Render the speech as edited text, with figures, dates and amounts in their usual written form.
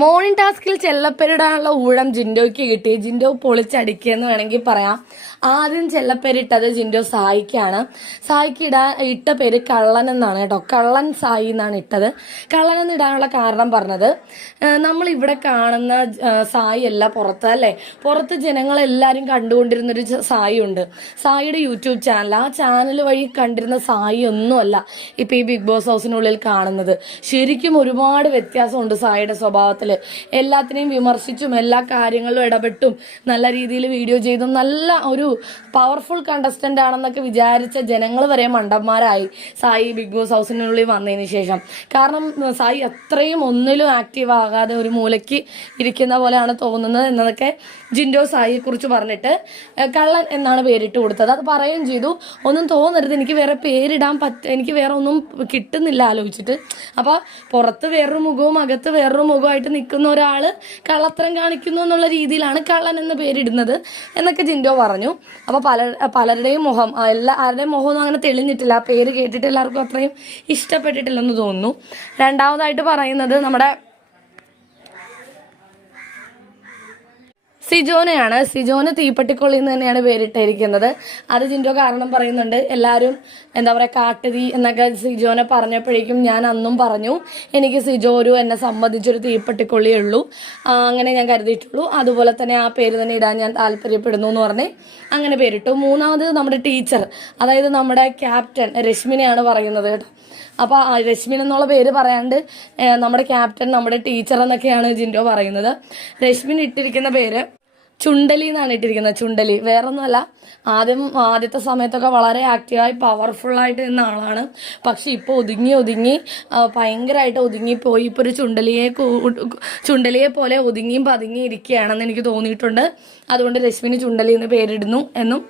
Morning ടാസ്കിൽ ചെല്ലപ്പേരിടാനുള്ള ഊഴം ജിൻഡോയ്ക്ക് കിട്ടി. ജിൻഡോ പൊളിച്ചടിക്കുകയെന്ന് വേണമെങ്കിൽ പറയാം. ആദ്യം ചെല്ലപ്പേരിട്ടത് ജിൻഡോ സായിക്കാണ്. സായിക്ക് ഇട്ട പേര് കള്ളൻ എന്നാണ് കേട്ടോ. കള്ളൻ സായി എന്നാണ് ഇട്ടത്. കള്ളൻ എന്ന് ഇടാനുള്ള കാരണം പറഞ്ഞത്, നമ്മൾ ഇവിടെ കാണുന്ന സായി അല്ല പുറത്ത് അല്ലേ, പുറത്ത് ജനങ്ങളെല്ലാവരും കണ്ടുകൊണ്ടിരുന്നൊരു സായി ഉണ്ട്. സായിയുടെ യൂട്യൂബ് ചാനൽ, ആ ചാനൽ വഴി കണ്ടിരുന്ന സായി ഒന്നുമല്ല ഇപ്പം ഈ ബിഗ് ബോസ് ഹൗസിനുള്ളിൽ കാണുന്നത്. ശരിക്കും ഒരുപാട് വ്യത്യാസമുണ്ട് സായിയുടെ സ്വഭാവത്തിൽ. എല്ലാത്തിനെയും വിമർശിച്ചും എല്ലാ കാര്യങ്ങളിലും ഇടപെട്ടും നല്ല രീതിയിൽ വീഡിയോ ചെയ്തും നല്ല ഒരു പവർഫുൾ കണ്ടസ്റ്റന്റ് ആണെന്നൊക്കെ വിചാരിച്ച ജനങ്ങൾ വരെ മണ്ടന്മാരായി സായി ബിഗ് ബോസ് ഹൗസിനുള്ളിൽ വന്നതിന് ശേഷം. കാരണം സായി അത്രയും ഒന്നിലും ആക്റ്റീവ് ആകാതെ ഒരു മൂലയ്ക്ക് ഇരിക്കുന്ന പോലെയാണ് തോന്നുന്നത് എന്നതൊക്കെ ജിൻഡോ സായിയെ കുറിച്ച് പറഞ്ഞിട്ട് കള്ളൻ എന്നാണ് പേരിട്ട് കൊടുത്തത്. അത് പറയുകയും ചെയ്തു, ഒന്നും തോന്നരുത്, എനിക്ക് വേറെ പേരിടാൻ എനിക്ക് വേറെ ഒന്നും കിട്ടുന്നില്ല ആലോചിച്ചിട്ട്. അപ്പോൾ പുറത്ത് വേറൊരു മുഖവും അകത്ത് വേറൊരു മുഖമായിട്ട് നിൽക്കുന്ന ഒരാൾ കള്ളത്തരം കാണിക്കുന്നു എന്നുള്ള രീതിയിലാണ് കള്ളൻ എന്ന പേരിടുന്നത് എന്നൊക്കെ ജിൻഡോ പറഞ്ഞു. അപ്പോൾ പലരുടെയും മുഖം, ആരുടെയും മുഖമൊന്നും അങ്ങനെ തെളിഞ്ഞിട്ടില്ല. ആ പേര് കേട്ടിട്ട് എല്ലാവർക്കും അത്രയും ഇഷ്ടപ്പെട്ടിട്ടില്ലെന്ന് തോന്നുന്നു. രണ്ടാമതായിട്ട് പറയുന്നത് നമ്മുടെ സിജോനെയാണ്. സിജോന് തീപ്പെട്ടിക്കൊള്ളി എന്ന് തന്നെയാണ് പേരിട്ടിരിക്കുന്നത്. അത് ജിൻഡോ കാരണം പറയുന്നുണ്ട്. എല്ലാവരും എന്താ പറയുക, കാട്ടുതീ എന്നൊക്കെ സിജോനെ പറഞ്ഞപ്പോഴേക്കും ഞാൻ അന്നും പറഞ്ഞു, എനിക്ക് സിജോ എന്നെ സംബന്ധിച്ചൊരു തീപ്പെട്ടിക്കൊള്ളിയേ ഉള്ളൂ, അങ്ങനെ ഞാൻ കരുതിയിട്ടുള്ളൂ, അതുപോലെ തന്നെ ആ പേര് തന്നെ ഇടാൻ ഞാൻ താല്പര്യപ്പെടുന്നു എന്ന് പറഞ്ഞ് അങ്ങനെ പേരിട്ടു. മൂന്നാമത് നമ്മുടെ ടീച്ചർ, അതായത് നമ്മുടെ ക്യാപ്റ്റൻ രശ്മിനെയാണ് പറയുന്നത് കേട്ടോ. അപ്പോൾ രശ്മിൻ എന്നുള്ള പേര് പറയാണ്ട് നമ്മുടെ ക്യാപ്റ്റൻ, നമ്മുടെ ടീച്ചർ എന്നൊക്കെയാണ് ജിൻഡോ പറയുന്നത്. രശ്മിൻ ഇട്ടിരിക്കുന്ന പേര് ചുണ്ടലി എന്നാണ് ഇട്ടിരിക്കുന്നത്. ചുണ്ടലി വേറൊന്നുമല്ല, ആദ്യത്തെ സമയത്തൊക്കെ വളരെ ആക്റ്റീവായി പവർഫുള്ളായിട്ട് നിന്ന ആളാണ്. പക്ഷെ ഇപ്പോൾ ഒതുങ്ങി ഭയങ്കരമായിട്ട് ഒതുങ്ങിപ്പോയി. ഇപ്പോൾ ഒരു ചുണ്ടലിയെ പോലെ ഒതുങ്ങിയും പതുങ്ങി ഇരിക്കുകയാണെന്ന് എനിക്ക് തോന്നിയിട്ടുണ്ട്. അതുകൊണ്ട് രശ്മിന് ചുണ്ടലി എന്ന് പേരിടുന്നു എന്നും